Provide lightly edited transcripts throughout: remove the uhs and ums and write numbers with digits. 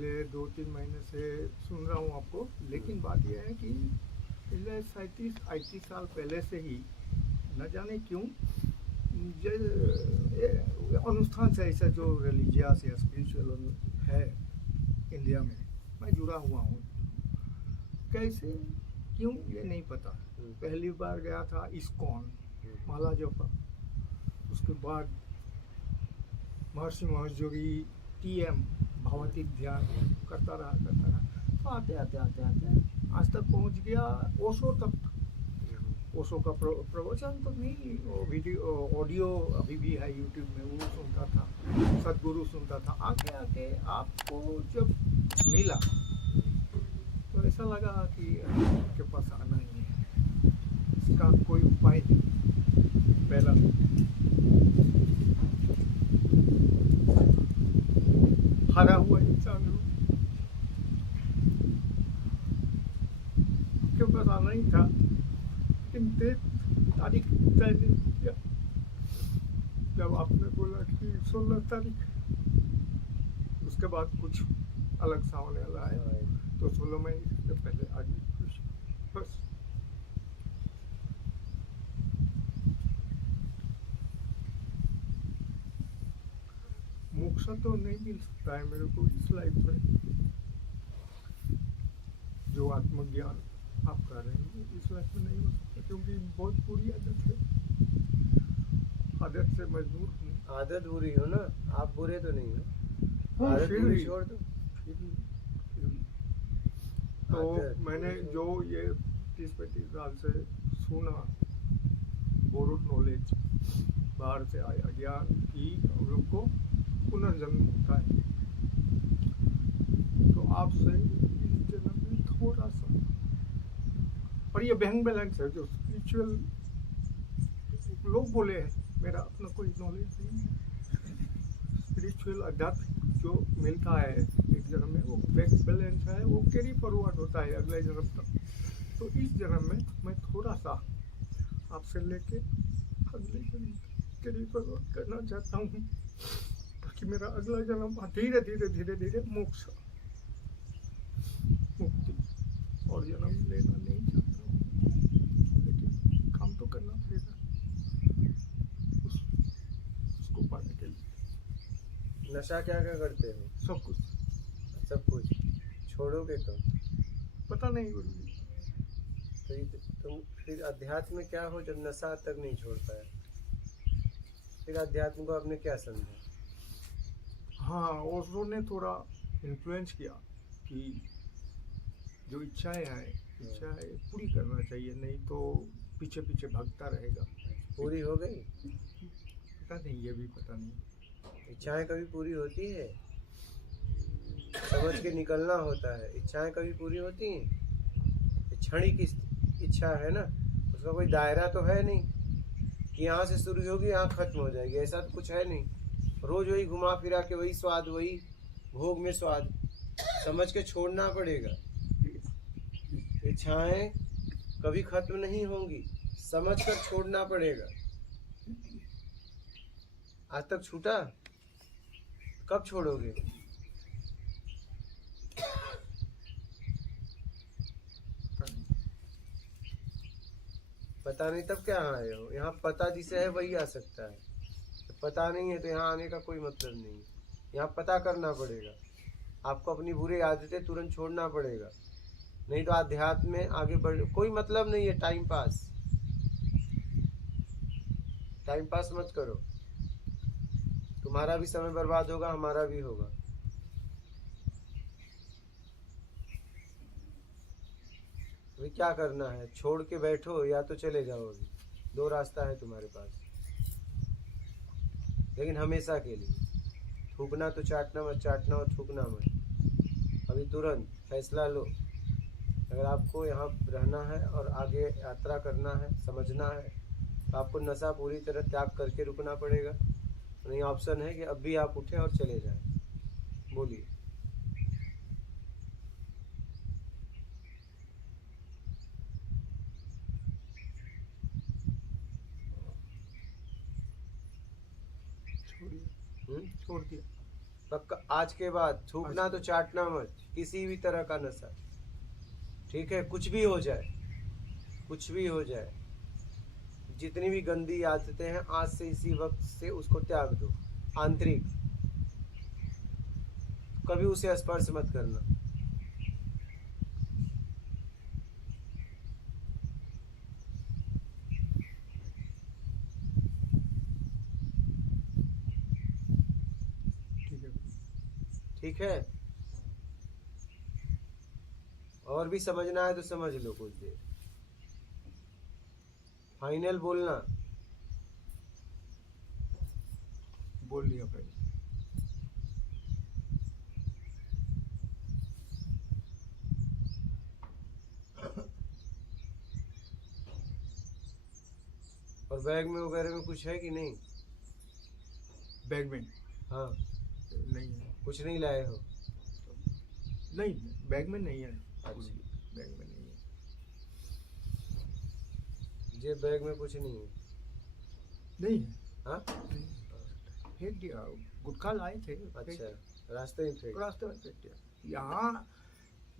पिछले 2-3 महीने से सुन रहा हूँ आपको, लेकिन बात यह है कि पिछले 37-38 साल पहले से ही न जाने क्यों अनुष्ठान से ऐसा जो रिलीजियस या स्पिरिचुअल है इंडिया में, मैं जुड़ा हुआ हूँ। कैसे क्यों ये नहीं पता। पहली बार गया था इस्कॉन महालाजोपा, उसके बाद महर्षि महेश जोगी TM भावातीत ध्यान करता रहा तो आते आज तक पहुंच गया ओशो तक। ओशो का प्रवचन तो नहीं, वो वीडियो ऑडियो अभी भी है यूट्यूब में, वो सुनता था, सदगुरु सुनता था। आके आपको जब मिला तो ऐसा लगा कि आपके पास आना ही है, इसका कोई उपाय नहीं। पहला हारा हुआ इंसान हूँ, आपके पास आना ही था, लेकिन तारीख तय नहीं किया। जब आपने बोला कि 16 तारीख, उसके बाद कुछ अलग सा होने वाला है, तो 16 महीने से पहले आ गई बस। मोक्ष तो नहीं मिल सकता है मेरे को इस लाइफ में, जो आत्मज्ञान आप कर रहे हैं इस लाइफ में नहीं हो सकता, क्योंकि बहुत बुरी आदत है, आदत से मजबूर हूँ। आदत बुरी हो ना, आप बुरे तो नहीं हो, हाँ, आदत फिर बुरी भी छोड़ दो। तो आदत मैंने बुरी जो ये 30-35 साल से सुना, बोरोड नॉलेज, बाहर से आया ज्ञान कि हम लोग को पुनर्जन्म होता है, तो आपसे इस जन्म में थोड़ा सा, और ये बैंक बैलेंस है जो स्पिरिचुअल लोग बोले हैं, मेरा अपना कोई नॉलेज नहीं है। स्पिरिचुअल अध्यात्म जो मिलता है एक जन्म में, वो बैंक बैलेंस है, वो कैरी फॉरवर्ड होता है अगले जन्म तक। तो इस जन्म में मैं थोड़ा सा आपसे लेके अगले जन्म तक कैरी फॉरवर्ड करना चाहता हूँ, ताकि मेरा अगला जन्म धीरे धीरे मोक्ष, मुक्ति और जन्म लेना नहीं चाहता हूँ, लेकिन काम तो करना पड़ेगा उसको पाने के लिए। नशा क्या क्या करते हो? सब कुछ। सब कुछ छोड़ोगे तो? पता नहीं गुरु जी। तो तुम फिर अध्यात्म में क्या हो जब नशा तक नहीं छोड़ पाए? फिर अध्यात्म को आपने क्या समझा? हाँ, ओशो ने थोड़ा इन्फ्लुएंस किया कि जो इच्छाएं पूरी करना चाहिए, नहीं तो पीछे पीछे भागता रहेगा। पूरी हो गई? पता नहीं, ये भी पता नहीं। इच्छाएं कभी पूरी होती है? समझ के निकलना होता है। इच्छाएं कभी पूरी होती हैं? क्षणिक इच्छा है ना, उसका कोई दायरा तो है नहीं कि यहाँ से शुरू होगी यहाँ खत्म हो जाएगी, ऐसा तो कुछ है नहीं। रोज वही घुमा फिरा के वही स्वाद, वही भोग में स्वाद, समझ के छोड़ना पड़ेगा। इच्छाएं कभी खत्म नहीं होंगी, समझ कर छोड़ना पड़ेगा। आज तक छूटा? कब छोड़ोगे? पता नहीं तब क्या आए हो यहाँ? पता जिसे है वही आ सकता है, तो पता नहीं है तो यहाँ आने का कोई मतलब नहीं है। यहाँ पता करना पड़ेगा, आपको अपनी बुरी आदतें तुरंत छोड़ना पड़ेगा, नहीं तो अध्यात्म में आगे बढ़ कोई मतलब नहीं है। टाइम पास मत करो, तुम्हारा भी समय बर्बाद होगा, हमारा भी होगा। अभी क्या करना है? छोड़ के बैठो या तो चले जाओ। अभी दो रास्ता है तुम्हारे पास, लेकिन हमेशा के लिए। थूकना तो चाटना मत, चाटना और थूकना मत। अभी तुरंत फैसला लो। अगर आपको यहाँ रहना है और आगे यात्रा करना है, समझना है, तो आपको नशा पूरी तरह त्याग करके रुकना पड़ेगा। नहीं, ऑप्शन है कि अब भी आप उठे और चले जाएं। बोलिए। छोड़ दिया। पक्का आज के बाद थूकना तो चाटना मत, किसी भी तरह का नशा, ठीक है? कुछ भी हो जाए, कुछ भी हो जाए, जितनी भी गंदी आदतें हैं आज से इसी वक्त से उसको त्याग दो। आंतरिक कभी उसे स्पर्श मत करना। ठीक है। ठीक है? और भी समझना है तो समझ लो कुछ देर। फाइनल बोलना। बोल लिया भाई। और बैग में वगैरह में कुछ है कि नहीं? बैग में हाँ, नहीं है। कुछ नहीं लाए हो? नहीं, बैग में नहीं है। अच्छा, बैग में नहीं है। ये बैग में कुछ नहीं है? नहीं है। हाँ, नहीं। फेंक दिया। गुटखा लाए थे, अच्छा, रास्ते में फेंक। रास्ते में फेंक दिया।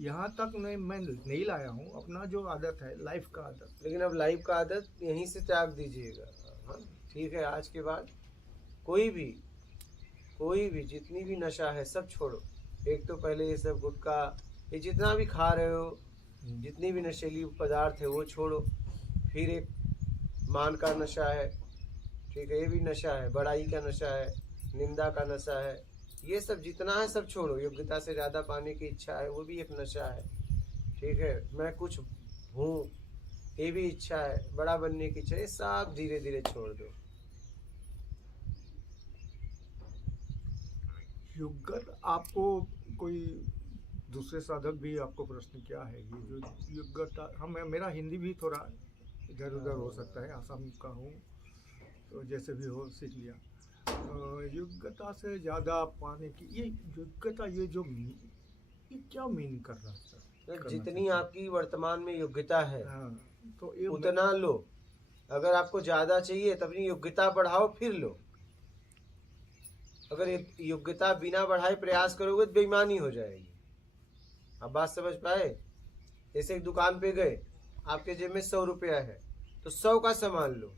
यहाँ तक मैं नहीं लाया हूँ। अपना जो आदत है, लाइफ का आदत। लेकिन अब लाइफ का आदत यहीं से त्याग दीजिएगा। हाँ, ठीक है? आज के बाद कोई भी जितनी भी नशा है सब छोड़ो। एक तो पहले ये सब गुटखा, ये जितना भी खा रहे हो, जितनी भी नशीली पदार्थ है वो छोड़ो। फिर एक मान का नशा है, ठीक है? ये भी नशा है। बड़ाई का नशा है, निंदा का नशा है। ये सब जितना है सब छोड़ो। योग्यता से ज़्यादा पाने की इच्छा है, वो भी एक नशा है, ठीक है? मैं कुछ हूँ, ये भी इच्छा है। बड़ा बनने की इच्छा, ये सब धीरे धीरे छोड़ दो। युगत आपको कोई दूसरे साधक भी आपको प्रश्न किया है, ये जो युगत, हम मेरा हिंदी भी थोड़ा इधर उधर हो सकता है, आसाम का हूँ तो जैसे भी हो सीख लिया। योग्यता से ज़्यादा पाने की ये योग्यता, ये क्या मीन कर रहा है? जितनी आपकी वर्तमान में योग्यता है, हाँ, तो ये उतना लो। अगर आपको ज्यादा चाहिए तो अपनी योग्यता बढ़ाओ, फिर लो। अगर योग्यता बिना बढ़ाए प्रयास करोगे तो बेईमानी हो जाएगी। आप बात समझ पाए? जैसे एक दुकान पे गए, आपके जेब में 100 रुपया है, तो 100 का सामान लो।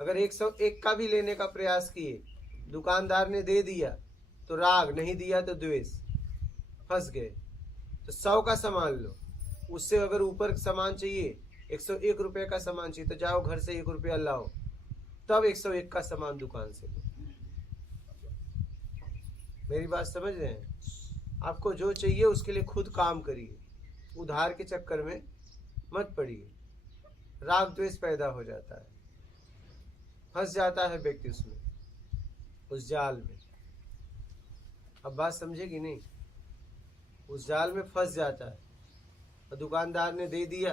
अगर 101 का भी लेने का प्रयास किए, दुकानदार ने दे दिया तो राग, नहीं दिया तो द्वेष, फंस गए। तो 100 का सामान लो। उससे अगर ऊपर सामान चाहिए, 101 रुपये का सामान चाहिए, तो जाओ घर से 1 रुपया लाओ, तब 101 का सामान दुकान से लो। मेरी बात समझ रहे हैं? आपको जो चाहिए उसके लिए खुद काम करिए, उधार के चक्कर में मत पड़िए। राग द्वेष पैदा हो जाता है, फंस जाता है व्यक्ति उसमें, उस जाल में। अब बात समझे कि नहीं? उस जाल में फंस जाता है। और दुकानदार ने दे दिया,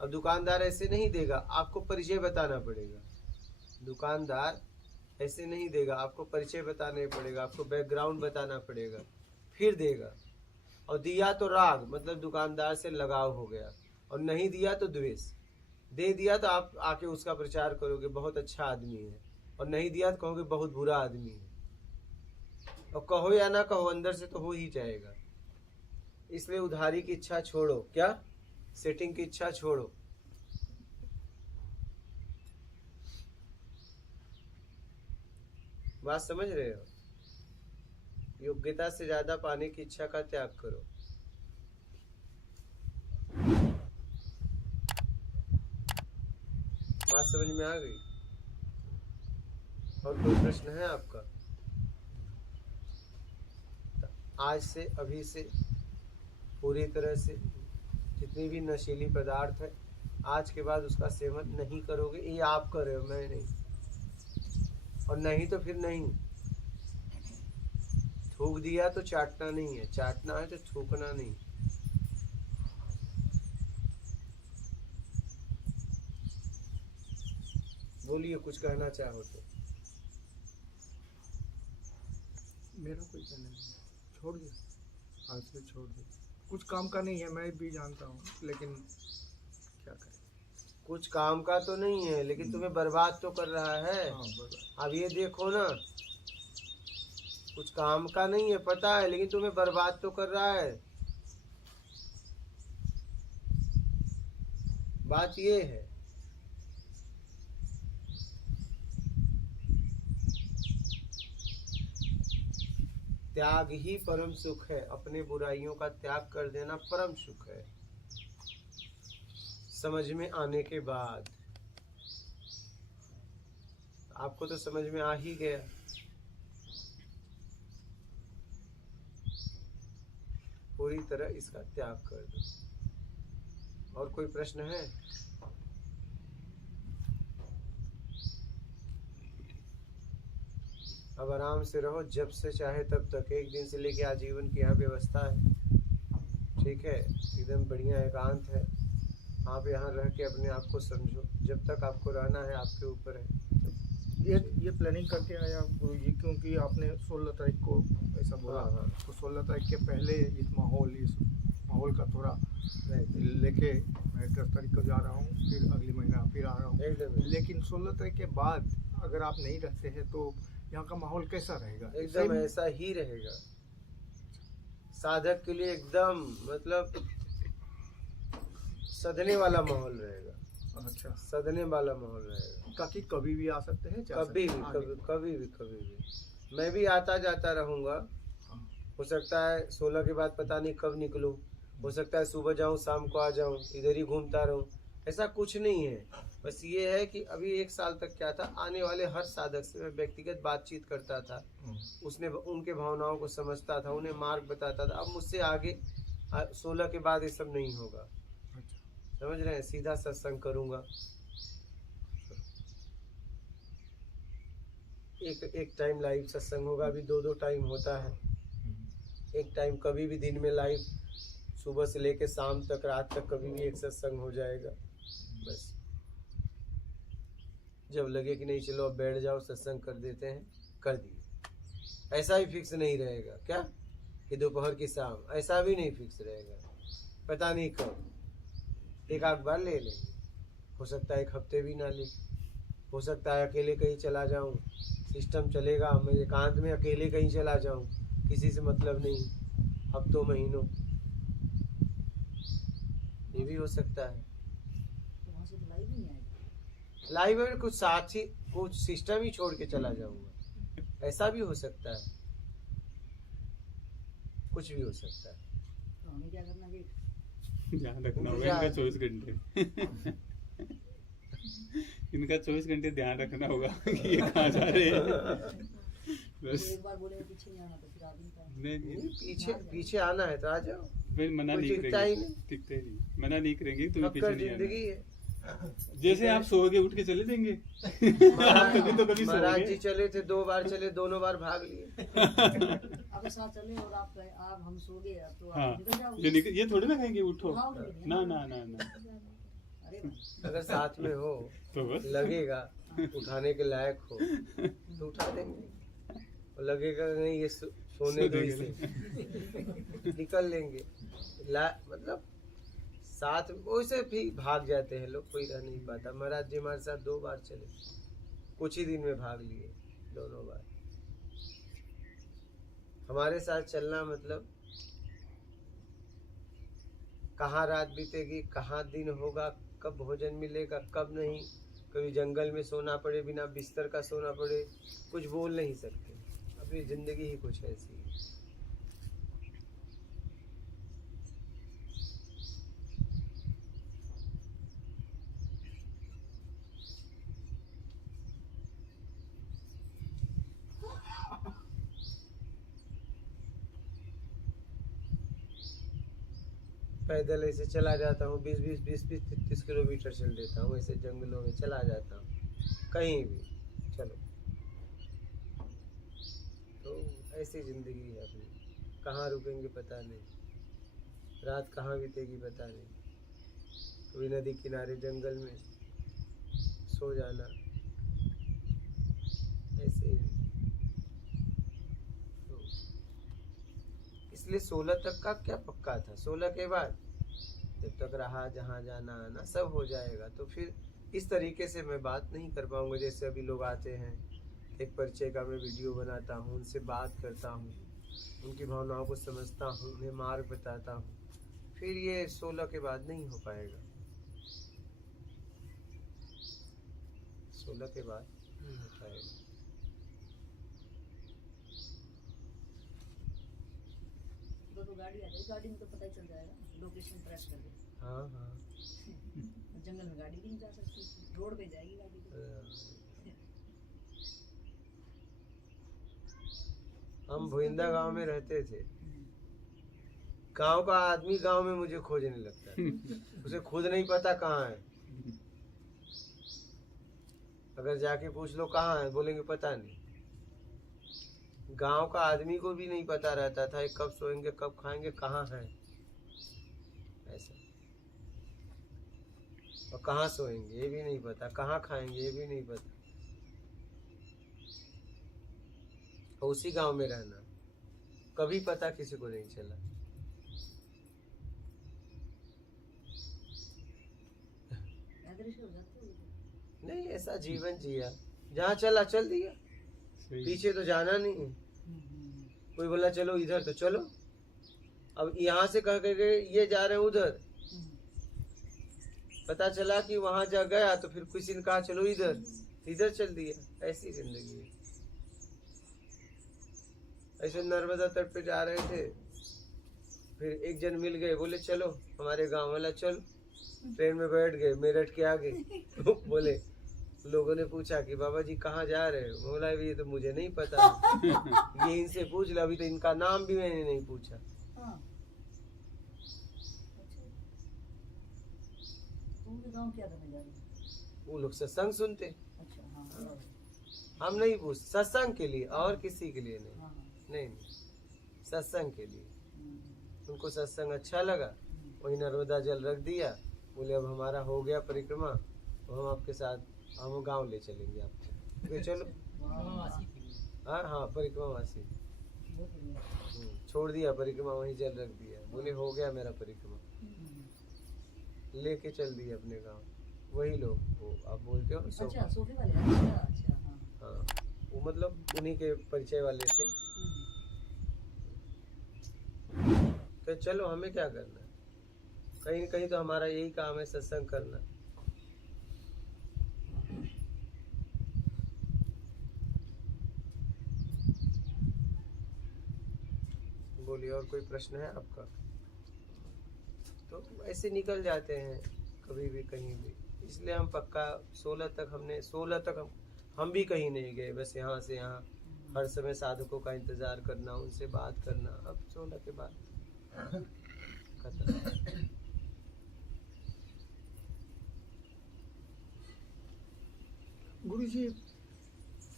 अब दुकानदार ऐसे नहीं देगा, आपको परिचय बताना पड़ेगा। दुकानदार ऐसे नहीं देगा, आपको परिचय बताना पड़ेगा, आपको बैकग्राउंड बताना पड़ेगा, फिर देगा। और दिया तो राग, मतलब दुकानदार से लगाव हो गया, और नहीं दिया तो द्वेष। दे दिया तो आप आके उसका प्रचार करोगे, बहुत अच्छा आदमी है, और नहीं दिया तो कहोगे बहुत बुरा आदमी है। और कहो या ना कहो, अंदर से तो हो ही जाएगा। इसलिए उधारी की इच्छा छोड़ो। क्या? सेटिंग की इच्छा छोड़ो। बात समझ रहे हो? योग्यता से ज्यादा पाने की इच्छा का त्याग करो। बात समझ में आ गई? और कोई प्रश्न है आपका? आज से, अभी से पूरी तरह से जितनी भी नशीली पदार्थ है, आज के बाद उसका सेवन नहीं करोगे। ये आप कर रहे हो, मैं नहीं। और नहीं तो फिर नहीं। थूक दिया तो चाटना नहीं है, चाटना है तो थूकना नहीं। बोलिए, कुछ कहना चाहो तो। मेरा कोई कहना नहीं, छोड़ दिया, आज से छोड़ दिया। कुछ काम का नहीं है, मैं भी जानता हूँ, लेकिन क्या करें। कुछ काम का तो नहीं है, लेकिन तुम्हें बर्बाद तो कर रहा है। हाँ, बर्बाद। अब ये देखो ना, कुछ काम का नहीं है पता है, लेकिन तुम्हें बर्बाद तो कर रहा है। बात ये है। त्याग ही परम सुख है, अपने बुराइयों का त्याग कर देना परम सुख है। समझ में आने के बाद आपको तो समझ में आ ही गया। पूरी तरह इसका त्याग कर दो। और कोई प्रश्न है? अब आराम से रहो, जब से चाहे तब तक, एक दिन से लेके आजीवन की यहाँ व्यवस्था है। ठीक है, एकदम बढ़िया एकांत है। आप यहाँ रह के अपने आप को समझो, जब तक आपको रहना है आपके ऊपर है। ये प्लानिंग करके आया गुरु जी, क्योंकि आपने 16 तारीख को ऐसा बोला। हाँ। तो 16 तारीख के पहले इस माहौल का थोड़ा लेके मैं 10 तारीख को जा रहा हूँ, फिर अगले महीना फिर आ रहा हूँ। एकदम लेकिन 16 तारीख के बाद अगर आप नहीं रहते हैं तो यहाँ का माहौल कैसा रहेगा? एकदम ऐसा ही रहेगा। साधक के लिए एकदम मतलब सदने वाला माहौल रहेगा। अच्छा, सदने वाला माहौल रहेगा। ताकि कभी भी आ सकते हैं, कभी भी मैं भी आता जाता रहूंगा। हो सकता है 16 के बाद पता नहीं कब निकलूं, हो सकता है सुबह जाऊं शाम को आ जाऊं, इधर ही घूमता रहूं। ऐसा कुछ नहीं है। बस ये है कि अभी 1 साल तक क्या था, आने वाले हर साधक से मैं व्यक्तिगत बातचीत करता था, उसने उनके भावनाओं को समझता था, उन्हें मार्ग बताता था। अब मुझसे आगे 16 के बाद ये सब नहीं होगा। समझ रहे हैं? सीधा सत्संग करूंगा। एक टाइम लाइव सत्संग होगा। अभी 2 टाइम होता है। एक टाइम कभी भी दिन में लाइव, सुबह से लेकर शाम तक, रात तक कभी भी एक सत्संग हो जाएगा। बस जब लगे कि नहीं चलो अब बैठ जाओ सत्संग कर देते हैं, कर दिए। ऐसा भी फिक्स नहीं रहेगा क्या कि दोपहर की शाम, ऐसा भी नहीं फिक्स रहेगा। पता नहीं कब, एक आध बार ले लेंगे। हो सकता है 1 हफ्ते भी ना ले, हो सकता है अकेले कहीं चला जाऊं, सिस्टम चलेगा, मैं एकांत में अकेले कहीं चला जाऊं, किसी से मतलब नहीं, हफ्तों महीनों, ये भी हो सकता है। लाइव में कुछ साथी, कुछ सिस्टम ही छोड़ के चला जाऊंगा, ऐसा भी हो सकता है। कुछ भी हो सकता है। तो हमें क्या करना है? ध्यान रखना होगा इनका 24 घंटे इनका 24 घंटे ध्यान रखना होगा कि ये कहाँ जा रहे हैं। बस एक बार बोले पीछे नहीं आना तो फिर आदमी का नहीं, पीछे आना है तो आ जाओ। फिर मना कोई नहीं टिकता ही करेंगे, नहीं। टिकते ही नहीं, मना नहीं करेंगे तुम्हें पीछे पक्का नहीं जिंदगी आना। है। जैसे आप सो के उठ के चले देंगे आप कभी तो कभी महाराज जी सोओगे। चले थे, 2 बार चले, दोनों बार भाग लिए। अब साथ चले और आप हम सो गए, अब तो हाँ, आप निकल जाओगे। ये थोड़ी ना कहेंगे उठो, हाँ, उठेंगे। ना ना ना ना, अरे भाई, अगर साथ में हो तो बस लगेगा उठाने के लायक हो तो उठा देंगे, और लगेगा नहीं ये सोने दो इसे, निकल लेंगे। मतलब साथ में वैसे भी भाग जाते हैं लोग, कोई रह नहीं पाता। महाराज जी हमारे साथ 2 बार चले, कुछ ही दिन में भाग लिए दोनों बार। हमारे साथ चलना मतलब कहाँ रात बीतेगी, कहाँ दिन होगा, कब भोजन मिलेगा, कब नहीं। कभी जंगल में सोना पड़े, बिना बिस्तर का सोना पड़े, कुछ बोल नहीं सकते। अपनी जिंदगी ही कुछ ऐसी है। पैदल ऐसे चला जाता हूँ, 20-30 किलोमीटर चल देता हूँ, ऐसे जंगलों में चला जाता हूँ, कहीं भी चलो। तो ऐसी जिंदगी है अपनी। कहाँ रुकेंगे पता नहीं, रात कहाँ बीतेगी पता नहीं। कभी नदी किनारे जंगल में सो जाना, ऐसे ही। तो इसलिए 16 तक का क्या पक्का था, 16 के बाद जब तक रहा, जहाँ जाना आना सब हो जाएगा। तो फिर इस तरीके से मैं बात नहीं कर पाऊंगा जैसे अभी लोग आते हैं एक परिचय का मैं वीडियो बनाता हूँ, उनसे बात करता हूँ, उनकी भावनाओं को समझता हूँ, उन्हें मार्ग बताता हूँ, फिर ये 16 के बाद नहीं हो पाएगा। 16 के बाद नहीं हो पाएगा। तो गाड़ी आ जाएगी, गाड़ी में तो पता ही चल जाएगा, लोकेशन ट्रैक कर दे। हाँ हाँ जंगल में गाड़ी भी नहीं जा सकती, रोड पे जाएगी गाड़ी तो। हम भुइंदा गांव में रहते थे। गांव का आदमी गांव में मुझे खोजने लगता है, उसे खुद नहीं पता कहाँ है। अगर जाके पूछ लो कहाँ है, बोलेंगे पता नहीं। गांव का आदमी को भी नहीं पता रहता था कब सोएंगे कब खाएंगे कहाँ है, ऐसा। और कहाँ सोएंगे ये भी नहीं पता, कहाँ खाएंगे ये भी नहीं पता। और उसी गांव में रहना, कभी पता किसी को नहीं चला। अदृश्य हो जाते हो। नहीं, ऐसा जीवन जिया, जहाँ चला चल दिया, पीछे तो जाना नहीं है। कोई बोला चलो इधर तो चलो, अब यहाँ से कह के गए ये जा रहे हैं उधर, पता चला कि वहां जा गया तो फिर किसी ने कहा चलो इधर, इधर चल दिया। ऐसी जिंदगी है। ऐसे नर्मदा तट पे जा रहे थे, फिर एक जन मिल गए, बोले चलो हमारे गांव वाला, चल। ट्रेन में बैठ गए, मेरठ के आगे। बोले, लोगों ने पूछा कि बाबा जी कहाँ जा रहे हो? बोला ये तो मुझे नहीं पता। ये इनसे पूछ लो, अभी तो इनका नाम भी मैंने नहीं पूछा। हाँ। उनके गांव क्या करने जा रहे हैं? वो लोग सत्संग सुनते, अच्छा हाँ। हम नहीं पूछ, सत्संग के लिए, और किसी के लिए नहीं। हाँ, नहीं, सत्संग के लिए। उनको सत्संग अच्छा लगा, वही नर्मदा जल रख दिया। बोले अब हमारा हो गया परिक्रमा, तो हम आपके साथ, हम गांव ले चलेंगे आपको। बोले चलो। हाँ हाँ, परिक्रमा वासी। छोड़ दिया परिक्रमा, वहीं जल रख दिया। बोले हो गया मेरा परिक्रमा, लेके चल दिए अपने गांव। वही लोग, वो आप बोलते हो ना, अच्छा सोफे वाले। अच्छा हाँ। हाँ, वो मतलब उन्हीं के परिचय वाले थे। तो चलो, हमें क्या करना, कहीं कहीं तो हमारा यही काम है, सत्संग करना। बोलिए, और कोई प्रश्न है आपका? तो ऐसे निकल जाते हैं कभी भी कहीं भी। इसलिए हम पक्का 16 तक हम भी कहीं नहीं गए, बस यहाँ से यहाँ हर समय साधकों का इंतजार करना, उनसे बात करना। अब 16 के बाद खत्म। गुरुजी,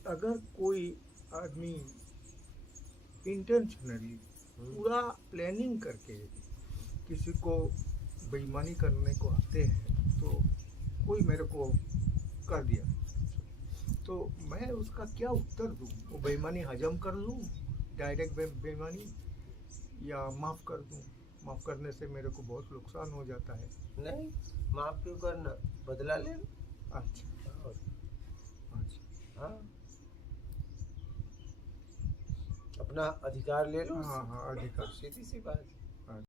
अगर कोई आदमी इंटेंशनली पूरा प्लानिंग करके किसी को बेईमानी करने को आते हैं, तो कोई मेरे को कर दिया, तो मैं उसका क्या उत्तर दूं? वो बेईमानी हजम कर लूं, डायरेक्ट बेईमानी, या माफ़ कर दूं? माफ़ करने से मेरे को बहुत नुकसान हो जाता है। नहीं, माफ क्यों करना, बदला ले। अच्छा, हाँ, अपना अधिकार ले लो। हाँ हाँ, अधिकार। सीधी सी बात।